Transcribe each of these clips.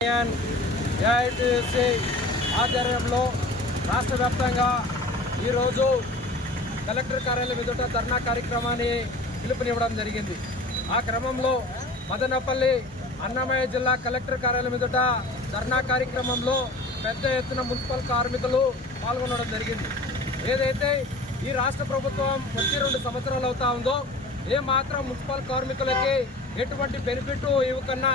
AITUC ఆధ్వర్యంలో రాష్ట్ర వ్యాప్తంగా ఈరోజు కలెక్టర్ కార్యాలయం ఎదుట ధర్నా కార్యక్రమాన్ని పిలుపునివ్వడం జరిగింది. ఆ క్రమంలో మదనపల్లి అన్నమయ్య జిల్లా కలెక్టర్ కార్యాలయం ఎదుట ధర్నా కార్యక్రమంలో పెద్ద ఎత్తున మున్సిపల్ కార్మికులు పాల్గొనడం జరిగింది. ఏదైతే ఈ రాష్ట్ర ప్రభుత్వం వచ్చి 2 సంవత్సరాలు అవుతా ఉందో ఏమాత్రం మున్సిపల్ కార్మికులకి ఎటువంటి బెనిఫిట్ ఇవ్వకన్నా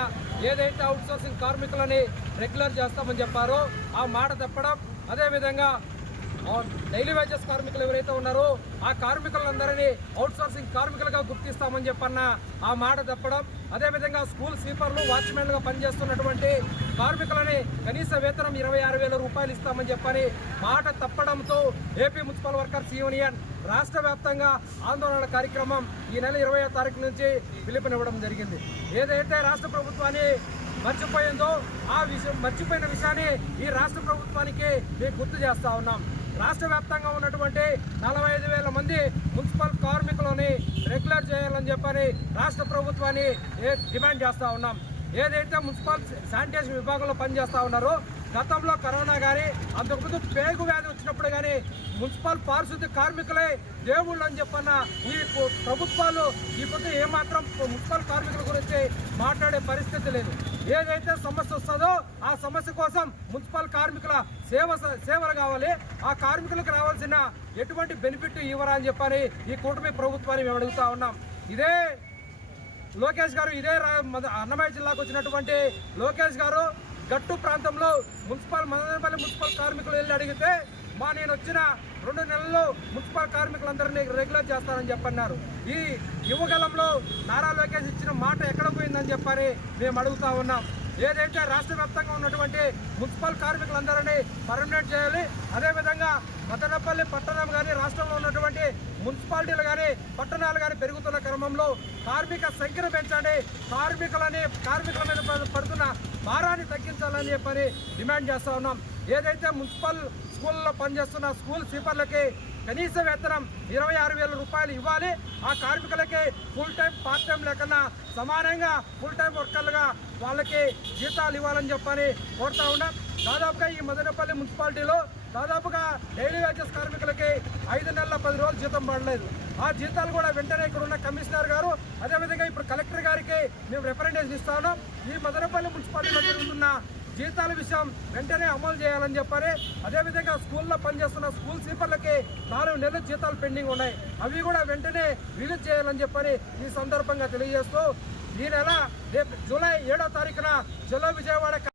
ఏదైతే అవుట్సోర్సింగ్ కార్మికులని రెగ్యులర్ చేస్తామని చెప్పారో ఆ మాట తప్పడం, అదేవిధంగా డైలీ వేజెస్ కార్మికులు ఎవరైతే ఉన్నారో ఆ కార్మికులందరినీ అవుట్సోర్సింగ్ కార్మికులుగా గుర్తిస్తామని చెప్పన్న ఆ మాట తప్పడం, అదేవిధంగా స్కూల్ స్వీపర్లు వాచ్మెన్లుగా పనిచేస్తున్నటువంటి కార్మికులని కనీస వేతనం 26,000 రూపాయలు ఇస్తామని చెప్పని మాట తప్పడంతో ఏపీ మున్సిపల్ వర్కర్స్ యూనియన్ రాష్ట్ర వ్యాప్తంగా ఆందోళన కార్యక్రమం ఈ నెల 20వ తారీఖు నుంచి పిలుపునివ్వడం జరిగింది. ఏదైతే రాష్ట్ర ప్రభుత్వాన్ని మర్చిపోయిందో ఆ మర్చిపోయిన విషయాన్ని ఈ రాష్ట్ర ప్రభుత్వానికి మేము గుర్తు చేస్తా ఉన్నాం. రాష్ట్ర వ్యాప్తంగా ఉన్నటువంటి 45,000 మంది మున్సిపల్ కార్మికులని రెగ్యులర్ చేయాలని చెప్పని రాష్ట్ర ప్రభుత్వాన్ని డిమాండ్ చేస్తూ ఉన్నాం. ఏదైతే మున్సిపల్ శానిటేషన్ విభాగంలో పనిచేస్తూ ఉన్నారో గతంలో కరోనా కానీ అంతకుముందు పేగు వ్యాధి వచ్చినప్పుడు కానీ మున్సిపల్ పారిశుద్ధ్య కార్మికులే దేవుళ్ళు అని చెప్పన్న ఈ ప్రభుత్వాలు ఈ పొద్దు ఏమాత్రం మున్సిపల్ కార్మికుల గురించి మాట్లాడే పరిస్థితి లేదు. ఏదైతే సమస్య వస్తుందో ఆ సమస్య కోసం మున్సిపల్ కార్మికుల సేవలు కావాలి. ఆ కార్మికులకు రావాల్సిన ఎటువంటి బెనిఫిట్ ఇవ్వరా అని చెప్పని ఈ కూటమి ప్రభుత్వాన్ని మేము అడుగుతా ఉన్నాం. ఇదే లోకేష్ గారు అన్నమయ్య జిల్లాకు వచ్చినటువంటి లోకేష్ గారు గట్టు ప్రాంతంలో మదనపల్లి మున్సిపల్ కార్మికులు వెళ్ళి అడిగితే నేను వచ్చిన 2 నెలల్లో మున్సిపల్ కార్మికులందరినీ రెగ్యులర్ చేస్తానని చెప్పన్నారు. ఈ యువగలంలో నారా లోకేష్ ఇచ్చిన మాట ఎక్కడ పోయిందని చెప్పని మేము అడుగుతా ఉన్నాం. ఏదైతే రాష్ట్ర వ్యాప్తంగా ఉన్నటువంటి మున్సిపల్ కార్మికులందరినీ పర్మనెంట్ చేయాలి. అదేవిధంగా మదనపల్లి పట్టణం కానీ రాష్ట్రంలో ఉన్నటువంటి మున్సిపాలిటీలు కానీ పట్టణాలు కానీ పెరుగుతున్న క్రమంలో కార్మిక సంఖ్యను పెంచండి, కార్మికుల మీద పడుతున్న భారాన్ని తగ్గించాలని చెప్పని డిమాండ్ చేస్తూ ఉన్నాం. ఏదైతే మున్సిపల్ స్కూల్లో పనిచేస్తున్న స్కూల్ స్వీపర్లకి కనీస వేతనం 26,000 రూపాయలు ఇవ్వాలి. ఆ కార్మికులకి ఫుల్ టైం పార్ట్ టైం లేకన్నా సమానంగా ఫుల్ టైం వర్కర్లుగా వాళ్ళకి జీతాలు ఇవ్వాలని చెప్పని కోరుతా ఉన్నాం. దాదాపుగా ఈ మదనపల్లి మున్సిపాలిటీలో దాదాపుగా డైలీ వేజెస్ కార్మికులకి 5 నెలల 10 రోజులు జీతం పడలేదు. ఆ జీతాలు కూడా వెంటనే ఇక్కడ ఉన్న కమిషనర్ గారు అదేవిధంగా ఇప్పుడు కలెక్టర్ గారికి మేము రిప్రజెంటేషన్ ఇస్తా ఉన్నాం. ఈ మదనపల్లి మున్సిపాలిటీలో జరుగుతున్న జీతాల విషయం వెంటనే అమలు చేయాలని చెప్పారు. అదేవిధంగా స్కూల్లో పనిచేస్తున్న స్కూల్ స్వీపర్లకి 4 నెలల జీతాలు పెండింగ్ ఉన్నాయి. అవి కూడా వెంటనే రిలీజ్ చేయాలని చెప్పని ఈ సందర్భంగా తెలియజేస్తూ ఈ నెల రేపు జూలై 7వ తారీఖున చలో విజయవాడ